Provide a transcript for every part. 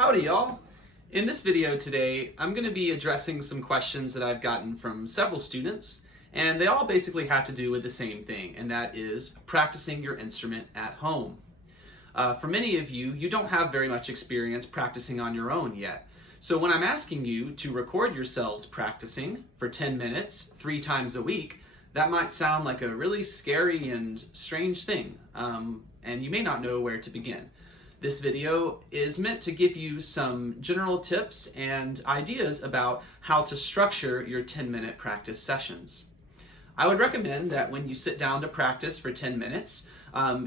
Howdy y'all! In this video today, I'm going to be addressing some questions that I've gotten from several students, and they all basically have to do with the same thing, and that is practicing your instrument at home. For many of you, you don't have very much experience practicing on your own yet. So when I'm asking you to record yourselves practicing for 10 minutes, 3 times a week, that might sound like a really scary and strange thing, and you may not know where to begin. This video is meant to give you some general tips and ideas about how to structure your 10-minute practice sessions. I would recommend that when you sit down to practice for 10 minutes,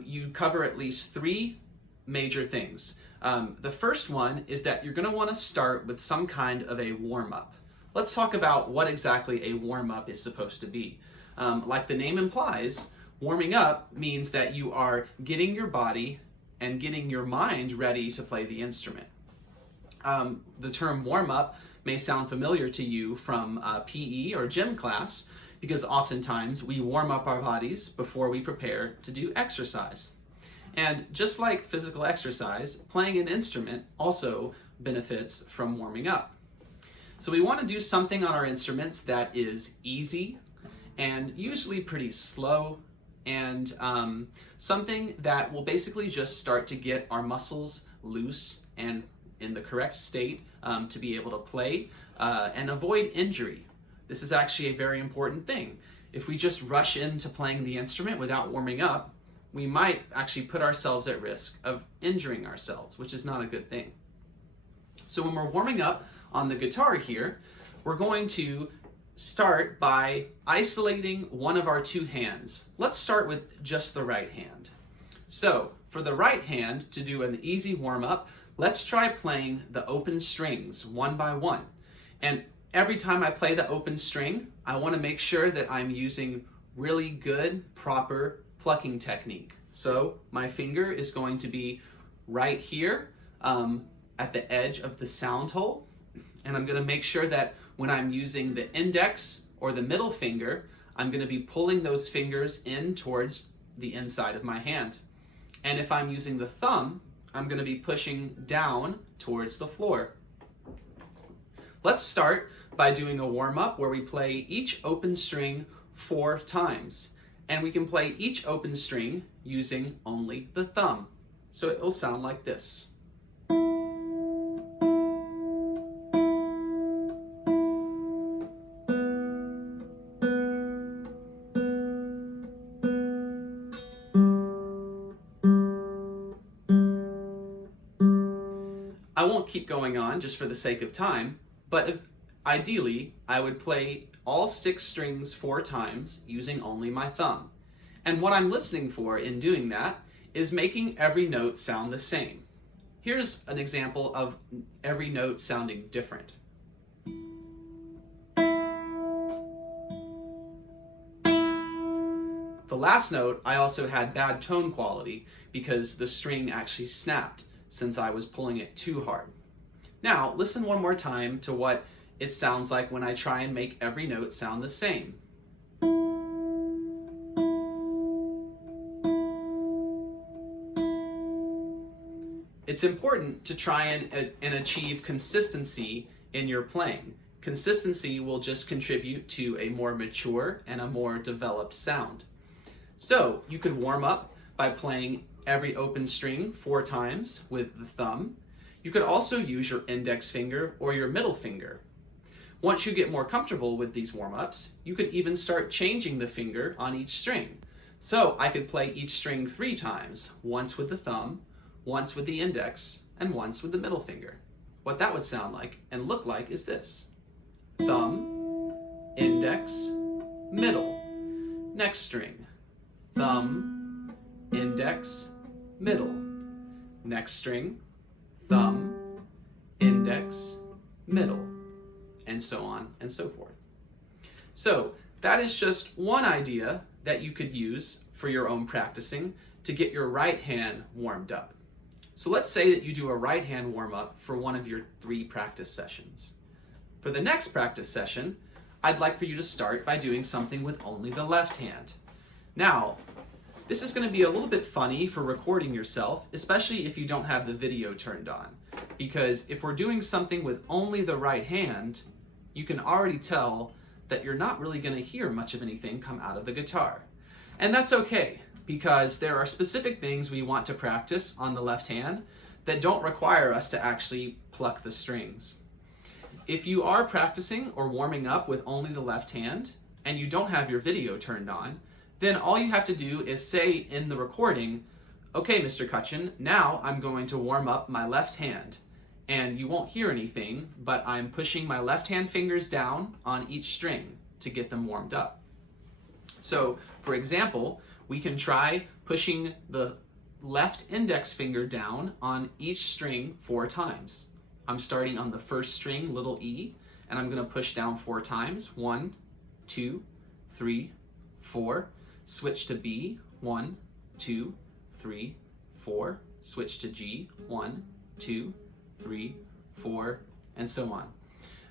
you cover at least 3 major things. The first one is that you're going to want to start with some kind of a warm-up. Let's talk about what exactly a warm-up is supposed to be. Like the name implies, warming up means that you are getting your body and getting your mind ready to play the instrument. The term warm-up may sound familiar to you from PE or gym class, because oftentimes we warm up our bodies before we prepare to do exercise. And just like physical exercise, playing an instrument also benefits from warming up. So we want to do something on our instruments that is easy and usually pretty slow, and something that will basically just start to get our muscles loose and in the correct state to be able to play and avoid injury. This is actually a very important thing. If we just rush into playing the instrument without warming up, we might actually put ourselves at risk of injuring ourselves, which is not a good thing. So when we're warming up on the guitar here, we're going to start by isolating one of our 2 hands. Let's start with just the right hand. So for the right hand, to do an easy warm-up, let's try playing the open strings one by one. And every time I play the open string, I want to make sure that I'm using really good, proper plucking technique. So my finger is going to be right here at the edge of the sound hole, and I'm going to make sure that when I'm using the index or the middle finger, I'm going to be pulling those fingers in towards the inside of my hand. And if I'm using the thumb, I'm going to be pushing down towards the floor. Let's start by doing a warm-up where we play each open string 4 times. And we can play each open string using only the thumb. So it will sound like this. I won't keep going on just for the sake of time, but ideally I would play all 6 strings 4 times using only my thumb. And what I'm listening for in doing that is making every note sound the same. Here's an example of every note sounding different. The last note, I also had bad tone quality because the string actually snapped since I was pulling it too hard. Now, listen one more time to what it sounds like when I try and make every note sound the same. It's important to try and achieve consistency in your playing. Consistency will just contribute to a more mature and a more developed sound. So you could warm up by playing every open string 4 times with the thumb. You could also use your index finger or your middle finger. Once you get more comfortable with these warm-ups, you could even start changing the finger on each string. So I could play each string 3 times, once with the thumb, once with the index, and once with the middle finger. What that would sound like and look like is this. Thumb, index, middle. Next string. Thumb, index, middle. Next string. Thumb, index, middle, and so on and so forth. So that is just one idea that you could use for your own practicing to get your right hand warmed up. So let's say that you do a right hand warm-up for one of your 3 practice sessions. For the next practice session, I'd like for you to start by doing something with only the left hand. Now, This is going to be a little bit funny for recording yourself, especially if you don't have the video turned on. Because if we're doing something with only the right hand, you can already tell that you're not really going to hear much of anything come out of the guitar. And that's okay, because there are specific things we want to practice on the left hand that don't require us to actually pluck the strings. If you are practicing or warming up with only the left hand and you don't have your video turned on, then all you have to do is say in the recording, "Okay, Mr. Cutchin, now I'm going to warm up my left hand." And you won't hear anything, but I'm pushing my left hand fingers down on each string to get them warmed up. So, for example, we can try pushing the left index finger down on each string 4 times. I'm starting on the first string, little e, and I'm going to push down 4 times. 1, 2, 3, 4. Switch to B. 1, 2, 3, 4. Switch to G. 1, 2, 3, 4, and so on.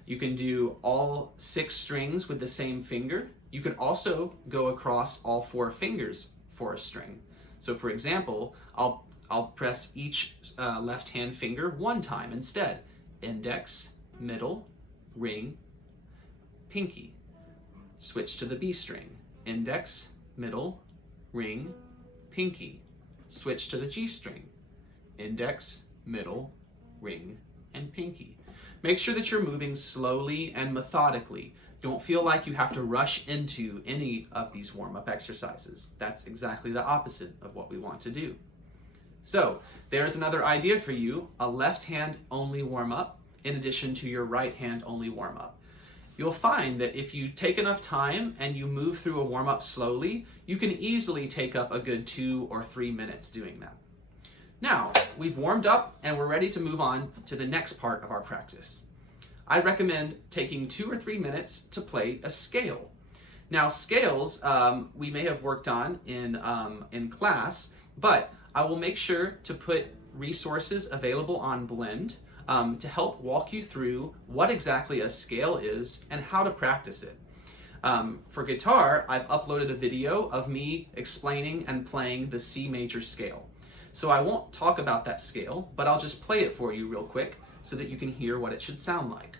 You can do all 6 strings with the same finger. You can also go across all 4 fingers for a string. So for example, I'll press each left hand finger 1 time instead. Index, middle, ring, pinky. Switch to the B string. Index, middle, ring, pinky. Switch to the G string. Index, middle, ring, and pinky. Make sure that you're moving slowly and methodically. Don't feel like you have to rush into any of these warm-up exercises. That's exactly the opposite of what we want to do. So, there's another idea for you, a left hand only warm-up in addition to your right hand only warm-up. You'll find that if you take enough time and you move through a warm-up slowly, you can easily take up a good 2 or 3 minutes doing that. Now, we've warmed up and we're ready to move on to the next part of our practice. I recommend taking 2 or 3 minutes to play a scale. Now, scales we may have worked on in class, but I will make sure to put resources available on Blend to help walk you through what exactly a scale is and how to practice it. For guitar, I've uploaded a video of me explaining and playing the C major scale. So I won't talk about that scale, but I'll just play it for you real quick so that you can hear what it should sound like.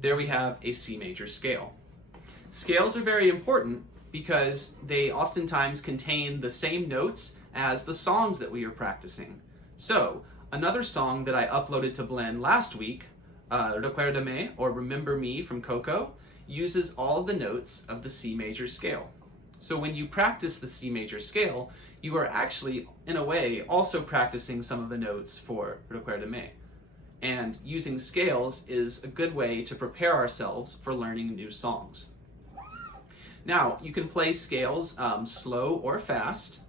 There we have a C major scale. Scales are very important because they oftentimes contain the same notes as the songs that we are practicing. So, another song that I uploaded to Blend last week, Recuérdame, or Remember Me from Coco, uses all of the notes of the C major scale. So when you practice the C major scale, you are actually, in a way, also practicing some of the notes for Recuérdame. And using scales is a good way to prepare ourselves for learning new songs. Now, you can play scales slow or fast.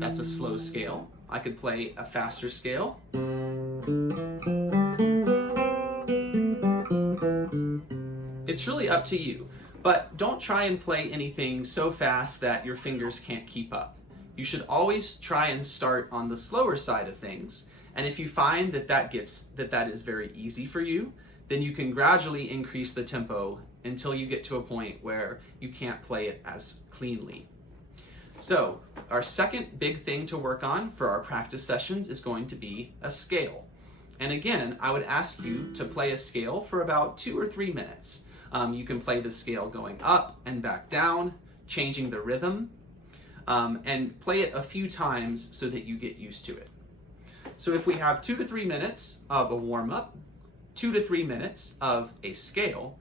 That's a slow scale. I could play a faster scale. It's really up to you, but don't try and play anything so fast that your fingers can't keep up. You should always try and start on the slower side of things, and if you find that that is very easy for you, then you can gradually increase the tempo until you get to a point where you can't play it as cleanly. So, our second big thing to work on for our practice sessions is going to be a scale. And again, I would ask you to play a scale for about 2 or 3 minutes. You can play the scale going up and back down, changing the rhythm, and play it a few times so that you get used to it. So if we have 2 to 3 minutes of a warm-up, 2 to 3 minutes of a scale,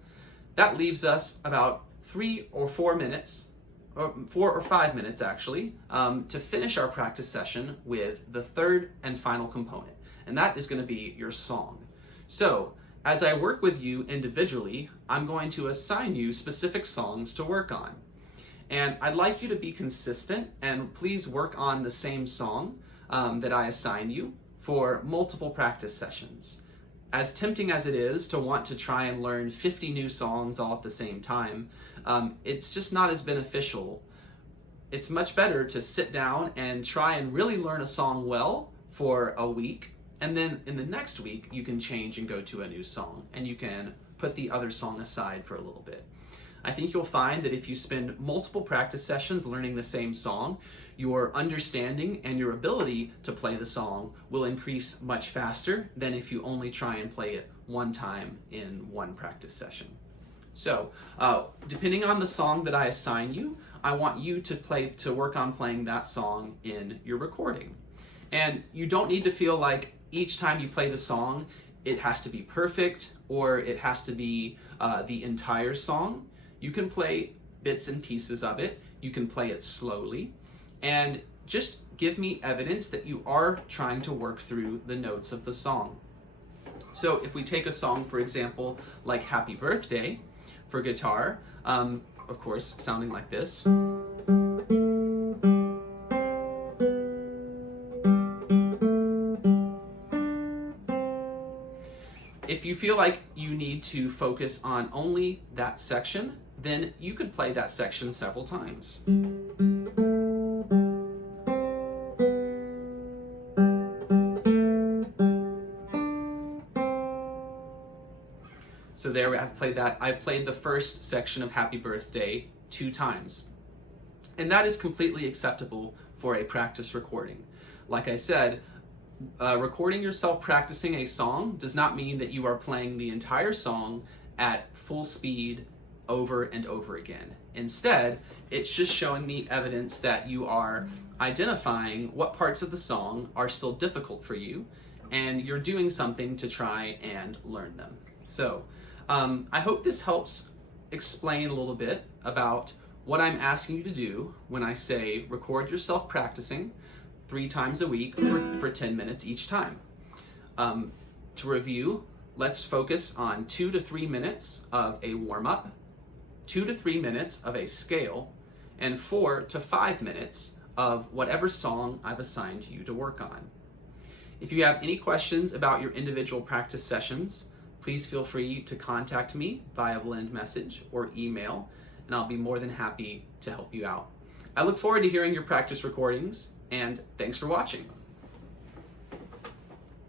that leaves us about 3 or 4 minutes, or 4 or 5 minutes actually, to finish our practice session with the third and final component, and that is going to be your song. So, as I work with you individually, I'm going to assign you specific songs to work on. And I'd like you to be consistent and please work on the same song that I assign you for multiple practice sessions. as tempting as it is to want to try and learn 50 new songs all at the same time, it's just not as beneficial. It's much better to sit down and try and really learn a song well for a week, and then in the next week you can change and go to a new song, and you can put the other song aside for a little bit. I think you'll find that if you spend multiple practice sessions learning the same song, your understanding and your ability to play the song will increase much faster than if you only try and play it one time in one practice session. So, depending on the song that I assign you, I want you to work on playing that song in your recording. And you don't need to feel like each time you play the song, it has to be perfect or it has to be the entire song. You can play bits and pieces of it. You can play it slowly, and just give me evidence that you are trying to work through the notes of the song. So if we take a song, for example, like Happy Birthday for guitar, of course, sounding like this. If you feel like you need to focus on only that section, then you could play that section several times. So there I've played that. I've played the first section of Happy Birthday 2 times. And that is completely acceptable for a practice recording. Like I said, recording yourself practicing a song does not mean that you are playing the entire song at full speed over and over again. Instead, it's just showing me evidence that you are identifying what parts of the song are still difficult for you, and you're doing something to try and learn them. So, I hope this helps explain a little bit about what I'm asking you to do when I say record yourself practicing 3 times a week for 10 minutes each time. To review, let's focus on 2 to 3 minutes of a warm-up, 2 to 3 minutes of a scale, and 4 to 5 minutes of whatever song I've assigned you to work on. If you have any questions about your individual practice sessions, please feel free to contact me via blend message or email, and I'll be more than happy to help you out. I look forward to hearing your practice recordings, and thanks for watching.